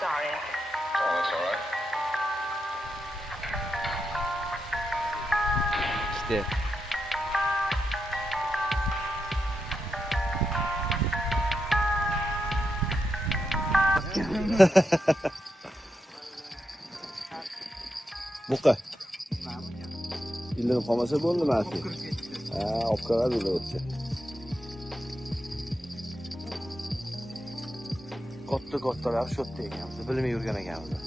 sorry. Oh, that's all right. İşte. Buqa. Illinib qolmasa bo'ldi ma'fi. Ha, olib kiradi ular o'tsa. Kattalar shu yerda ekanmiz, bilmay yurgan ekanmiz.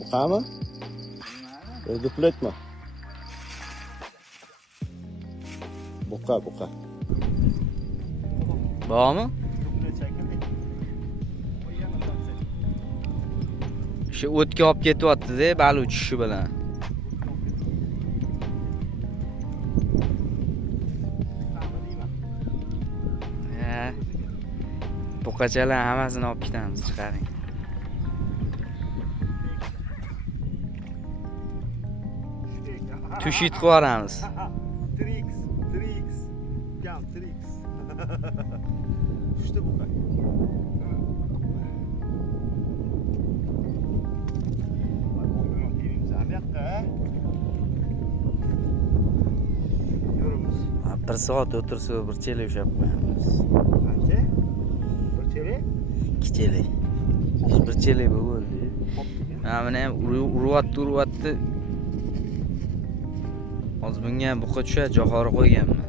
Buqami? Dupletmi? Buqa. Bormi? Shu o'tga olib ketyapti-da, bali uchishi bilan. Ha. Buqachalar hammasini olib ketamiz, chiqaring. Tushit qo'yamiz. 3x. Gam 3x. Tushdi buqa. Bir soat o'tirsa bir chelak ushlab qo'yamiz. Qancha? Bir chelak? 2 chelak. Bir chelak bo'ldi. Mana ham uryapti. Hozir bunga ham buqa tushadi, johori qo'yganman.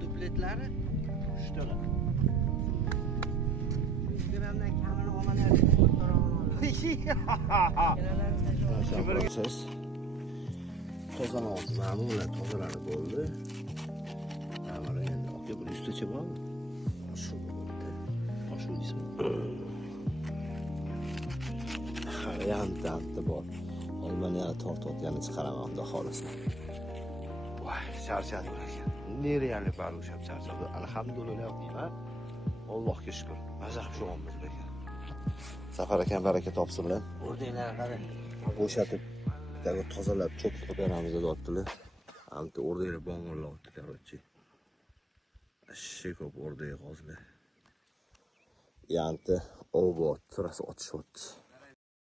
Dupletlari 3 talar. Instagramdan kamera olmalar. Siz tozalamoqchi. Mana bular tozalanib bo'ldi. Mana endi aka bir ustacha bormi? Shu bo'ldi. Shu ismi. Xayanta bor. Olmani yana tortayotganini chiqaraman unda xohlasa. Voy, charchadim ekan. Nerealni bari o'shab charchadi. Alhamdulillah deyman. Allohga shukr. Maza qilib shug'ullanmiz ekan. Safar akam baraka topsin bilan. O'rdinglar qara. Bo'shatib, bittaga tozalab, cho'k qilib beramiz deyaptilar. Amti o'rdinglar bong'irlayapti, короче. Ashshi ko'p o'rdak hozir. Yanti, obo, turasi otishyapti.